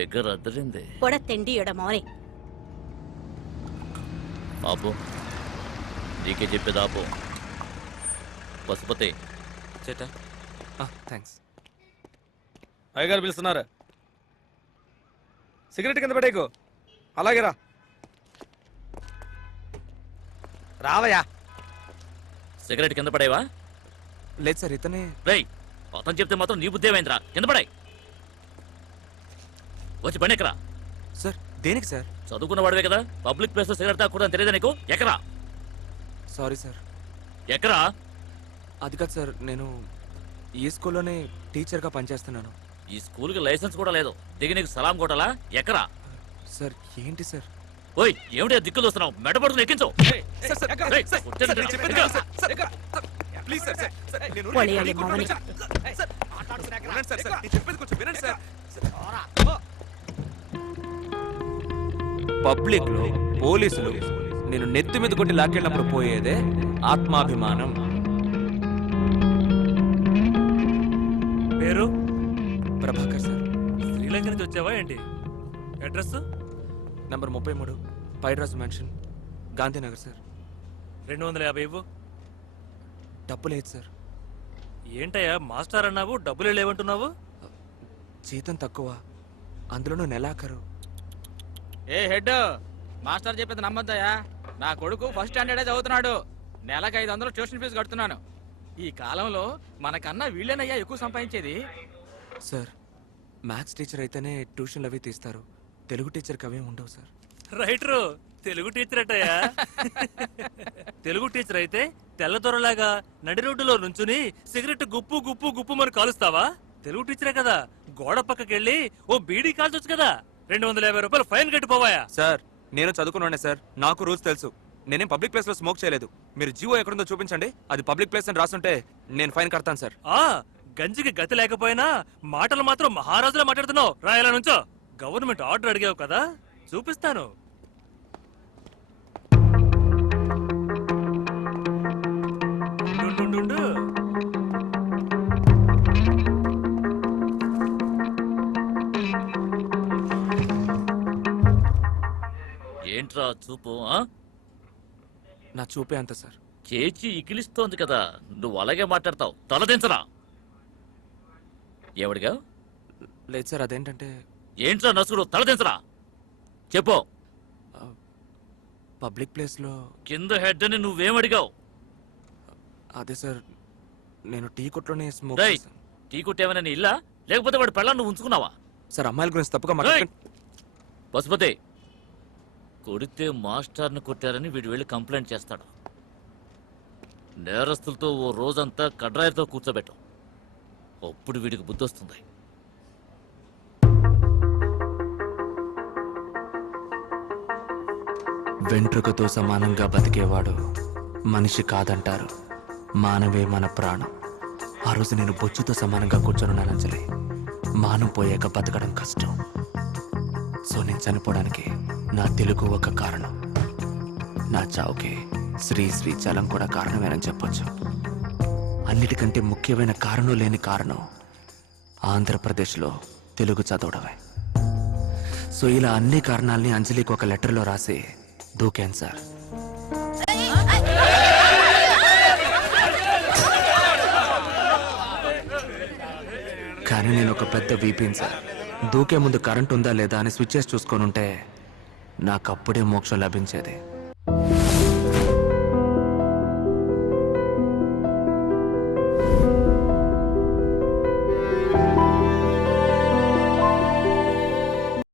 Beggar అద్దరింది. పొడతెండి మోనే ఆపు, నీకే చెప్పేది ఆపు. పశుపతి చేటా థ్యాంక్స్. అయ్యగారు పిలుస్తున్నారు. సిగరెట్ కింద పడేకు. అలాగే రా. రావయ్యా. సిగరెట్ కింద పడేవా? లేదు సార్, ఇతనే. రేయ్, అతను చెప్తే మాత్రం నీ బుద్ధి ఏమైందిరా? కింద పడాయి. వచ్చి బండి ఎక్కరా. సార్ దేనికి సార్? చదువుకున్న వాడివే కదా, పబ్లిక్ ప్లేస్ లో సిగరెట్ తాగకూడదని తెలియదా నీకు? ఎక్కరా. Sorry sir. ఎక్కరా. అది కాదు సార్, నేను ఈ స్కూల్లోనే టీచర్గా పనిచేస్తున్నాను. ఈ స్కూల్కి లైసెన్స్ కూడా లేదు, దిగి నీకు సలాం కొట్టాలా? ఎక్కరా. సార్ ఏంటి సార్? ఓయ్, ఏమిటి దిక్కులు వస్తున్నావు? మెడపడుతున్నా, ఎక్కించు. పబ్లిక్ లో పోలీసులు నేను నెత్తి మీద కొట్టి లాక్కెళ్ళినప్పుడు పోయేదే ఆత్మాభిమానం. పేరు? ప్రభాకర్ సార్. శ్రీలంక నుంచి వచ్చావా ఏంటి? అడ్రస్? నంబర్ 33 పైడ్రాస్ మ్యాన్షన్, గాంధీనగర్ సార్. 250 ఇవ్వు. డబ్బు లేదు సార్. ఏంటయ్యా మాస్టర్ అన్నావు, డబ్బులే లేవంటున్నావు? జీతం తక్కువ, అందులోనూ నెలాఖరు. ఏ హెడ్, మాస్టర్ చెప్పేది నమ్మద్దయ్యా. నా కొడుకు ఫస్ట్ స్టాండర్డే చదువుతున్నాడు. నెలకు 500 ట్యూషన్ ఫీజు కడుతున్నాను. ఈ కాలంలో మనకన్నా వీళ్ళేనయ్యా ఎక్కువ సంపాదించేది. సార్ మ్యాథ్స్ టీచర్ అయితేనే ట్యూషన్లు అవి తీస్తారు, తెలుగు టీచర్కి అవే ఉండవు సార్. రైటరు, తెలుగు టీచర్ అట్టయ్యా. తెలుగు టీచర్ అయితే తెల్లదొరలాగా నడి రోడ్డులో నుంచుని సిగరెట్ గుప్పు గుప్పు గుప్పు మరి కాలుస్తావా? తెలుగు టీచరే కదా, గోడ పక్కకెళ్ళి ఓ బీడీ కాల్చొచ్చు కదా. 250 రూపాయలు ఫైన్ కట్టిపోవాయా? సార్ నేను చదువుకున్నానే సార్, నాకు రూల్స్ తెలుసు. నేనేం పబ్లిక్ ప్లేస్ లో స్మోక్ చేయలేదు. మీరు జీవో ఎక్కడుందో చూపించండి, అది పబ్లిక్ ప్లేస్ అని రాస్తుంటే నేను ఫైన్ కడతాను సార్. గంజికి గతి లేకపోయినా మాటలు మాత్రం మహారాజులా మాట్లాడుతున్నావు. రాయలా నుంచో. గవర్నమెంట్ ఆర్డర్ అడిగావు కదా, చూపిస్తాను. ఏంట్రా చూపు? నా చూపే అంత సార్. చేచి ఇకిలిస్తోంది కదా, నువ్వు అలాగే మాట్లాడతావు. తలదించరా. ఎవడిగా? లేదు సార్, అదేంటంటే. ఏంట్రా నసుకుడు? తలదించరా. చెప్పు. పబ్లిక్ ప్లేస్ లో కింద హెడ్ అని నువ్వేమడిగావు? అదే సార్, నేను టీ కొట్లోనే స్మోక్. టీ కొట్టేవని నీ ఇల్లా, లేకపోతే వాడి పెళ్ళాన్ని నువ్వు ఉంచుకున్నావా? సార్ అమ్మాయిల గురించి తప్పుగా మాట్లాడండి. పశుపతి, కొడితే మాస్టర్ని కొట్టారని వీడు వెళ్ళి కంప్లైంట్ చేస్తాడు. నేరస్తులతో ఓ రోజంతా కడ్రాయితో కూర్చోబెట్టు, అప్పుడు వీడికి బుద్ధి వస్తుంది. వెంట్రుకతో సమానంగా బతికేవాడు మనిషి కాదంటారు, మానవే మన ప్రాణం. ఆ రోజు నేను బొచ్చుతో సమానంగా కూర్చొనున్నాను అంజలి. మానం పోయాక బతకడం కష్టం. సో నేను చనిపోవడానికి నా తెలుగు ఒక కారణం, నా చావుకి శ్రీ చలం కూడా కారణమేనని చెప్పొచ్చు. అన్నిటికంటే ముఖ్యమైన కారణం లేని కారణం ఆంధ్రప్రదేశ్లో తెలుగు చదవడమే. సో ఇలా అన్ని కారణాలని అంజలికి ఒక లెటర్లో రాసి దూకాను సార్. కానీ నేను ఒక పెద్ద వీపీని సార్. దూకే ముందు కరెంట్ ఉందా లేదా అని స్విచ్చెస్ చూసుకొని ఉంటే నాకు అప్పుడే మోక్షం లభించేది.